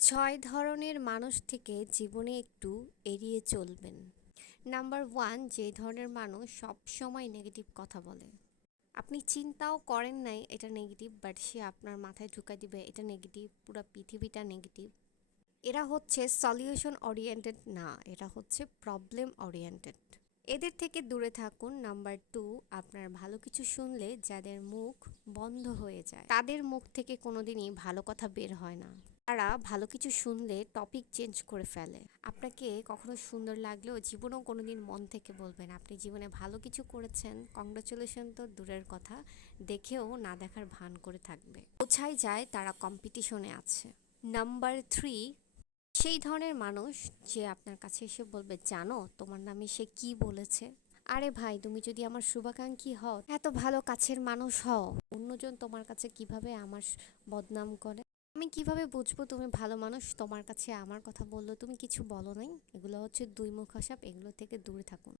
ছয় ধরনের মানুষ থেকে জীবনে একটু এড়িয়ে চলবেন। নাম্বার ওয়ান, যে ধরনের মানুষ সব সময় নেগেটিভ কথা বলে। আপনি চিন্তাও করেন নাই এটা নেগেটিভ, বাট সে আপনার মাথায় ঢুকাই দিবে এটা নেগেটিভ, পুরো পৃথিবীটা নেগেটিভ। এরা হচ্ছে সলিউশন ওরিয়েন্টেড না, এরা হচ্ছে প্রবলেম ওরিয়েন্টেড। এদের থেকে দূরে থাকুন। নাম্বার টু, আপনার ভালো কিছু শুনলে যাদের মুখ বন্ধ হয়ে যায়, তাদের মুখ থেকে কোনোদিনই ভালো কথা বের হয় না। তারা ভালো কিছু শুনলে টপিক চেঞ্জ করে ফেলে। আপনাকে কখনো সুন্দর লাগলেও জীবনেও কোনোদিন মন থেকে বলবেন আপনি জীবনে ভালো কিছু করেছেন, কংগ্রাচুলেশন তো দূরের কথা, দেখেও না দেখার ভান করে থাকবে। বোঝাই যায় তারা কম্পিটিশনে আছে। নাম্বার থ্রি, সেই ধরনের মানুষ যে আপনার কাছে এসে বলবে জানো তোমার নামে সে কি বলেছে। আরে ভাই, তুমি যদি আমার শুভাকাঙ্ক্ষী হও, এত ভালো কাছের মানুষ হও, অন্যজন তোমার কাছে কিভাবে আমার বদনাম করে? আমি কিভাবে বুঝবো তুমি ভালো মানুষ? তোমার কাছে আমার কথা বললো, তুমি কিছু বলো নাই। এগুলো হচ্ছে দুই মুখা সাপ, এগুলো থেকে দূরে থাকুন।